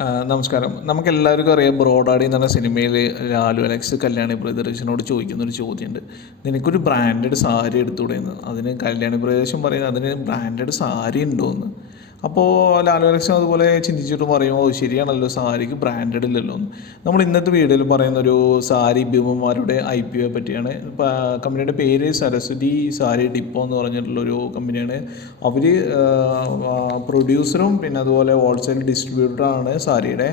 നമസ്കാരം. നമുക്കെല്ലാവർക്കും അറിയാം ബ്രോഡാഡി എന്ന് പറഞ്ഞ സിനിമയിൽ ലാലു അലക്സ് കല്യാണി പ്രിയദർശനോട് ചോദിക്കുന്നൊരു ചോദ്യമുണ്ട്. നിനക്കൊരു ബ്രാൻഡഡ് സാരി എടുത്തുകൂടെ എന്ന്. അതിന് കല്യാണി പ്രിയദർശൻ പറയുന്നത് അതിന് ബ്രാൻഡഡ് സാരി ഉണ്ടോ എന്ന്. അപ്പോൾ ലാലു അലക്സും അതുപോലെ ചിന്തിച്ചിട്ട് പറയും, ഓ ശരിയാണല്ലോ, സാരിക്ക് ബ്രാൻഡഡ് ഇല്ലല്ലോ എന്ന്. നമ്മൾ ഇന്നത്തെ വീഡിയോയിൽ പറയുന്നൊരു സാരി ഭീമന്മാരുടെ IPO പറ്റിയാണ്. കമ്പനിയുടെ പേര് സരസ്വതി സാരി ഡിപ്പോ എന്ന് പറഞ്ഞിട്ടുള്ളൊരു കമ്പനിയാണ്. അവർ പ്രൊഡ്യൂസറും പിന്നെ അതുപോലെ ഹോൾസെയിൽ ഡിസ്ട്രിബ്യൂട്ടറാണ് സാരിയുടെ.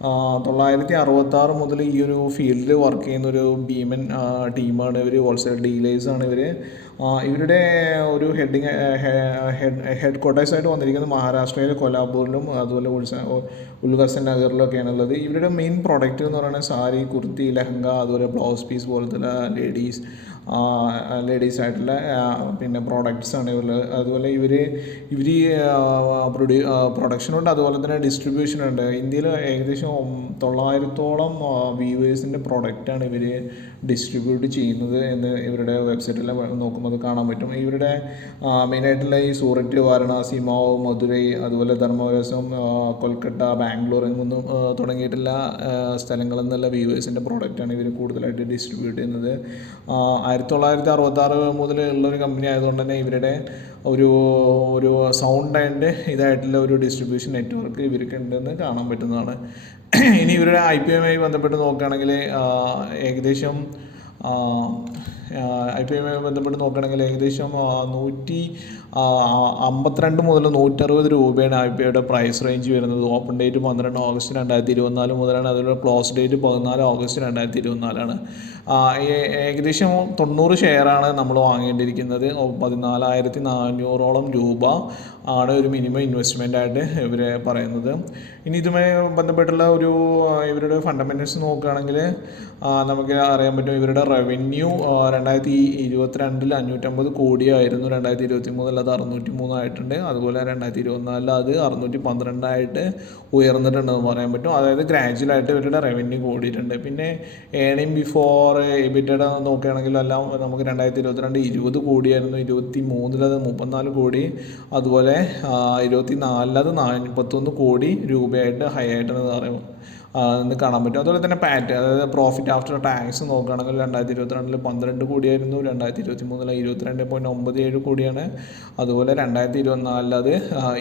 966 മുതൽ ഈ ഒരു ഫീൽഡിൽ വർക്ക് ചെയ്യുന്നൊരു ഭീമൻ ടീമാണ് ഇവർ. ഹോൾസെയിൽ ഡീലേഴ്സാണ് ഇവർ. ഇവരുടെ ഒരു ഹെഡ് ക്വാർട്ടേഴ്സായിട്ട് വന്നിരിക്കുന്നത് മഹാരാഷ്ട്രയിലെ കൊലാപൂരിലും അതുപോലെ ഉൽഹസൻ നഗറിലൊക്കെയാണ് ഉള്ളത്. ഇവരുടെ മെയിൻ പ്രോഡക്റ്റ് എന്ന് പറയുന്നത് സാരി, കുർത്തി, ലെഹങ്ക, അതുപോലെ ബ്ലൗസ് പീസ് പോലത്തെ ലേഡീസ് ആയിട്ടുള്ള പിന്നെ പ്രോഡക്റ്റ്സാണ് ഇവർ. അതുപോലെ ഇവർ പ്രൊഡക്ഷനുണ്ട്, അതുപോലെ തന്നെ ഡിസ്ട്രിബ്യൂഷനുണ്ട്. ഇന്ത്യയിൽ ഏകദേശം 900ഓളം വ്യൂവേഴ്സിൻ്റെ പ്രൊഡക്റ്റാണ് ഇവർ ഡിസ്ട്രിബ്യൂട്ട് ചെയ്യുന്നത് എന്ന് ഇവരുടെ വെബ്സൈറ്റിൽ നോക്കുമ്പോൾ അത് കാണാൻ പറ്റും. ഇവരുടെ മെയിനായിട്ടുള്ള ഈ സൂററ്റ്, വാരണാസി, മാവ്, മധുരൈ, അതുപോലെ ധർമ്മവരസം, കൊൽക്കട്ട, ബാംഗ്ലൂർ എങ്ങൊന്നും തുടങ്ങിയിട്ടുള്ള സ്ഥലങ്ങളിൽ നിന്നുള്ള വ്യൂവേഴ്സിൻ്റെ പ്രോഡക്റ്റാണ് ഇവർ കൂടുതലായിട്ട് ഡിസ്ട്രിബ്യൂട്ട് ചെയ്യുന്നത്. 1966 മുതൽ ഉള്ളൊരു കമ്പനി ആയതുകൊണ്ട് തന്നെ ഇവരുടെ ഒരു സൗണ്ട് ആൻഡ് ഇതായിട്ടുള്ള ഒരു ഡിസ്ട്രിബ്യൂഷൻ നെറ്റ്വർക്ക് ഇവർക്ക് ഉണ്ടെന്ന് കാണാൻ പറ്റുന്നതാണ്. ഇനി ഇവരുടെ IPOയുമായി ബന്ധപ്പെട്ട് നോക്കുകയാണെങ്കിൽ ഏകദേശം ഏകദേശം 152 മുതൽ 160 രൂപയാണ് IPOയുടെ പ്രൈസ് റേഞ്ച് വരുന്നത്. ഓപ്പൺ ഡേറ്റ് 12 ഓഗസ്റ്റ് 2024 മുതലാണ്. അതുപോലെ ക്ലോസ് ഡേറ്റ് 14 ഓഗസ്റ്റ് 2024. ഏകദേശം 90 ഷെയറാണ് നമ്മൾ വാങ്ങേണ്ടിയിരിക്കുന്നത്. 14,400ഓളം രൂപ ആണ് ഒരു മിനിമം ഇൻവെസ്റ്റ്മെൻ്റ് ആയിട്ട് ഇവർ പറയുന്നത്. ഇനി ഇതുമായി ബന്ധപ്പെട്ടുള്ള ഇവരുടെ ഫണ്ടമെൻ്റൽസ് നോക്കുകയാണെങ്കിൽ നമുക്ക് അറിയാൻ പറ്റും. ഇവരുടെ റവന്യൂ 2022 550 കോടിയായിരുന്നു. 2023 അത് 603 ആയിട്ടുണ്ട്. അതുപോലെ 2024 അത് 612 ഉയർന്നിട്ടുണ്ടെന്ന് പറയാൻ പറ്റും. അതായത് ഗ്രാജുവലായിട്ട് ഇവരുടെ റവന്യൂ കൂടിയിട്ടുണ്ട്. പിന്നെ ഏണിംഗ് ബിഫോർ എബിറ്റഡ നോക്കുകയാണെങ്കിൽ എല്ലാം നമുക്ക് 2022 20 കോടിയായിരുന്നു. 2023 അത് 34 കോടി. അതുപോലെ 2024 അത് 41 കോടി രൂപയായിട്ട് ഹൈ ആയിട്ടെന്ന് പറയും എന്ന് കാണാൻ പറ്റും. അതുപോലെ തന്നെ അതായത് പ്രോഫിറ്റ് ആഫ്റ്റർ ടാക്സ് നോക്കുകയാണെങ്കിൽ 2022 12 കോടിയായിരുന്നു. 2023 22.97 കോടിയാണ്. അതുപോലെ 2024 അത്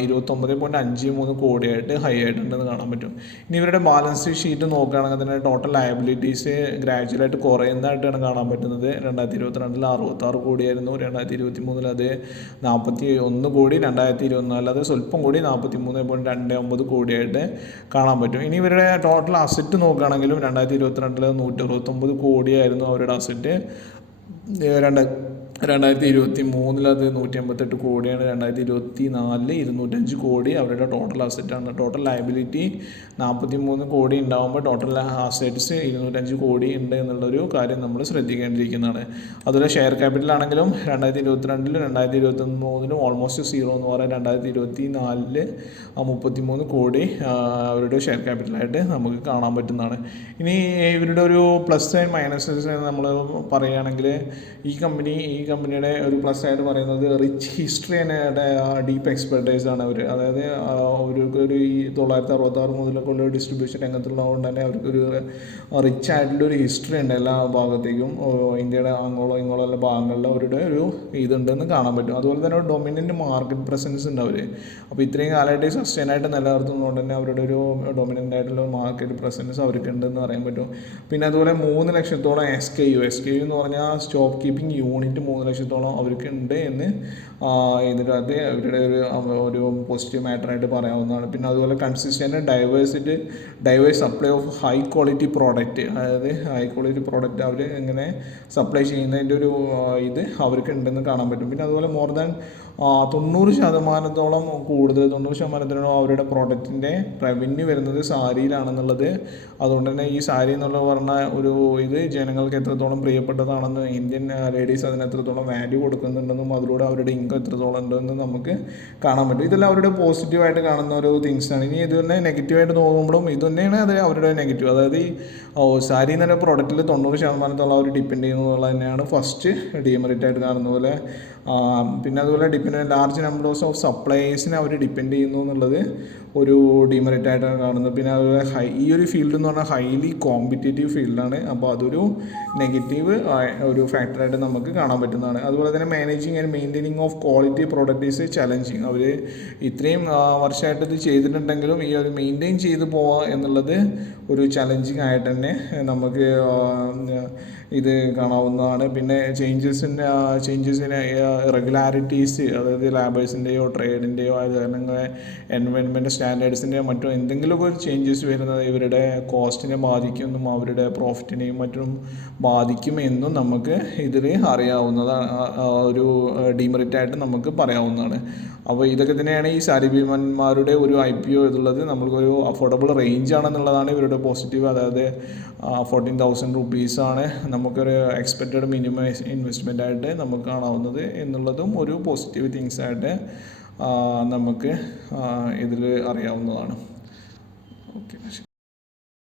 29.53 കോടിയായിട്ട് ഹൈ ആയിട്ടുണ്ടെന്ന് കാണാൻ പറ്റും. ഇനി ഇവരുടെ ബാലൻസ് ഷീറ്റ് നോക്കുകയാണെങ്കിൽ തന്നെ ടോട്ടൽ ലയബിലിറ്റീസ് ഗ്രാജുവലായിട്ട് കുറയുന്നതായിട്ടാണ് കാണാൻ പറ്റുന്നത്. 2022 66 കോടിയായിരുന്നു. 2023 അത് 41 കോടി. 2024 അത് സ്വല്പം കൂടി 43.29 കോടിയായിട്ട് കാണാൻ പറ്റും. ഇനി ഇവരുടെ ടോട്ടൽ അസറ്റ് നോക്കുകയാണെങ്കിലും 2022 169 കോടിയായിരുന്നു അവരുടെ അസറ്റ്. 2023 അത് 188 കോടിയാണ്. 2024 205 കോടി അവരുടെ ടോട്ടൽ അസറ്റാണ്. ടോട്ടൽ ലയബിലിറ്റി 43 കോടി ഉണ്ടാകുമ്പോൾ ടോട്ടൽ അസറ്റ്സ് 205 കോടി ഉണ്ട് എന്നുള്ളൊരു കാര്യം നമ്മൾ ശ്രദ്ധിക്കേണ്ടിയിരിക്കുന്നതാണ്. അതുപോലെ ഷെയർ ക്യാപിറ്റൽ ആണെങ്കിലും 2022 2023 ഓൾമോസ്റ്റ് സീറോ എന്ന് പറയാം. 2024 33 കോടി അവരുടെ ഷെയർ ക്യാപിറ്റലായിട്ട് നമുക്ക് കാണാൻ പറ്റുന്നതാണ്. ഇനി ഇവരുടെ ഒരു പ്ലസ് ആൻഡ് മൈനസസ് നമ്മൾ പറയുകയാണെങ്കിൽ ഈ കമ്പനിയുടെ ഒരു പ്ലസ് ആയിട്ട് പറയുന്നത് rich history and deep expertise ആണ് അവർ. അതായത് അവർക്കൊരു ഈ 966 മുതലൊക്കെ ഉള്ള ഡിസ്ട്രിബ്യൂഷൻ രംഗത്തുള്ളതുകൊണ്ട് തന്നെ അവർക്കൊരു റിച്ച് ആയിട്ടുള്ളൊരു ഹിസ്റ്ററി ഉണ്ട് എല്ലാ ഭാഗത്തേക്കും. ഇന്ത്യയുടെ അങ്ങോളം എല്ലാ ഭാഗങ്ങളിലും അവരുടെ ഒരു ഇതുണ്ടെന്ന് കാണാൻ പറ്റും. അതുപോലെ തന്നെ ഒരു ഡൊമിനൻ്റ് മാർക്കറ്റ് പ്രസൻസ് ഉണ്ട് അവർ. അപ്പോൾ ഇത്രയും കാലമായിട്ട് സസ്റ്റൈനായിട്ട് നിലനിർത്തുന്നതുകൊണ്ട് തന്നെ അവരുടെ ഒരു ഡൊമിനൻ്റ് ആയിട്ടുള്ള മാർക്കറ്റ് പ്രസൻസ് അവർക്ക് ഉണ്ടെന്ന് പറയാൻ പറ്റും. പിന്നെ അതുപോലെ 3 ലക്ഷത്തോളം SKU എന്ന് പറഞ്ഞാൽ സ്റ്റോക്ക് കീപ്പിംഗ് യൂണിറ്റ് 3 ലക്ഷത്തോളം അവർക്ക് ഉണ്ട് എന്ന് ഇതിനകത്ത് അവരുടെ ഒരു പോസിറ്റീവ് മാറ്ററായിട്ട് പറയാവുന്നതാണ്. പിന്നെ അതുപോലെ consistent diverse supply of high quality product. അതായത് ഹൈ ക്വാളിറ്റി പ്രോഡക്റ്റ് അവർ എങ്ങനെ സപ്ലൈ ചെയ്യുന്നതിൻ്റെ ഒരു ഇത് അവർക്ക് ഉണ്ടെന്ന് കാണാൻ പറ്റും. പിന്നെ അതുപോലെ മോർ ദാൻ 90% കൂടുതൽ 90% അവരുടെ പ്രോഡക്റ്റിൻ്റെ റവന്യൂ വരുന്നത് സാരിയിലാണെന്നുള്ളത്. അതുകൊണ്ട് തന്നെ ഈ സാരി എന്നുള്ള പറഞ്ഞ ഒരു ഇത് ജനങ്ങൾക്ക് എത്രത്തോളം പ്രിയപ്പെട്ടതാണെന്ന്, ഇന്ത്യൻ ലേഡീസ് അതിന് എത്രത്തോളം എത്രത്തോളം വാല്യൂ കൊടുക്കുന്നുണ്ടെന്നും അതിലൂടെ അവരുടെ ഇൻകം എത്രത്തോളം ഉണ്ടെന്ന് നമുക്ക് കാണാൻ പറ്റും. ഇതെല്ലാം അവരുടെ പോസിറ്റീവായിട്ട് കാണുന്ന ഒരു തിങ്സാണ്. ഇനി ഇത് തന്നെ നെഗറ്റീവായിട്ട് നോക്കുമ്പോഴും ഇത് തന്നെയാണ് അത് അവരുടെ നെഗറ്റീവ്. അതായത് ഈ സാരി എന്ന് പറഞ്ഞ പ്രൊഡക്റ്റിൽ 90% അവർ ഡിപ്പെൻഡ് ചെയ്യുന്നത് തന്നെയാണ് ഫസ്റ്റ് ഡീമെറിറ്റായിട്ട് കാണുന്ന പോലെ. പിന്നെ അതുപോലെ ലാർജ് നമ്പേഴ്സ് ഓഫ് സപ്ലയേഴ്സിനെ അവർ ഡിപ്പെൻഡ് ചെയ്യുന്നു എന്നുള്ളത് ഒരു ഡീമെറിറ്റായിട്ടാണ് കാണുന്നത്. പിന്നെ അതുപോലെ ഈ ഒരു ഫീൽഡ് എന്ന് പറഞ്ഞാൽ ഹൈലി കോമ്പറ്റേറ്റീവ് ഫീൽഡാണ്. അപ്പോൾ അതൊരു നെഗറ്റീവ് ഒരു ഫാക്ടറായിട്ട് നമുക്ക് കാണാൻ പറ്റുന്നതാണ്. അതുപോലെ തന്നെ managing and maintaining of quality product is challenging. അവർ ഇത്രയും വർഷമായിട്ട് ഇത് ചെയ്തിട്ടുണ്ടെങ്കിലും ഈ ഒരു മെയിൻറ്റെയിൻ ചെയ്ത് പോവുക എന്നുള്ളത് ഒരു ചലഞ്ചിങ് ആയിട്ട് തന്നെ നമുക്ക് ഇത് കാണാവുന്നതാണ്. പിന്നെ ചേഞ്ചസിന് ഇറഗുലാരിറ്റീസ്, അതായത് ലാബേഴ്സിൻ്റെയോ ട്രേഡിൻ്റെയോ അല്ലെങ്കിൽ എൻവയോൺമെൻറ്റ് സ്റ്റാൻഡേർഡ്സിൻ്റെയോ മറ്റോ എന്തെങ്കിലുമൊക്കെ ഒരു ചേഞ്ചസ് വരുന്നത് ഇവരുടെ കോസ്റ്റിനെ ബാധിക്കുമെന്നും അവരുടെ പ്രോഫിറ്റിനെയും മറ്റും ബാധിക്കുമെന്നും നമുക്ക് ഇതിൽ അറിയാവുന്നതാണ്, ഒരു ഡീമെറിറ്റായിട്ട് നമുക്ക് പറയാവുന്നതാണ്. അപ്പോൾ ഇതൊക്കെ തന്നെയാണ് ഈ സാരി ഭീമന്മാരുടെ ഒരു IPO എന്നുള്ളത്. നമ്മൾക്കൊരു അഫോർഡബിൾ റേഞ്ച് ആണെന്നുള്ളതാണ് ഇവരുടെ പോസിറ്റീവ്. അതായത് 14,000 റുപ്പീസാണ് നമുക്കൊരു എക്സ്പെക്റ്റഡ് മിനിമം ഇൻവെസ്റ്റ്മെൻ്റ് ആയിട്ട് നമുക്ക് കാണാവുന്നത് എന്നുള്ളതും ഒരു പോസിറ്റീവ് തിങ്സായിട്ട് നമുക്ക് ഇതിൽ അറിയാവുന്നതാണ്.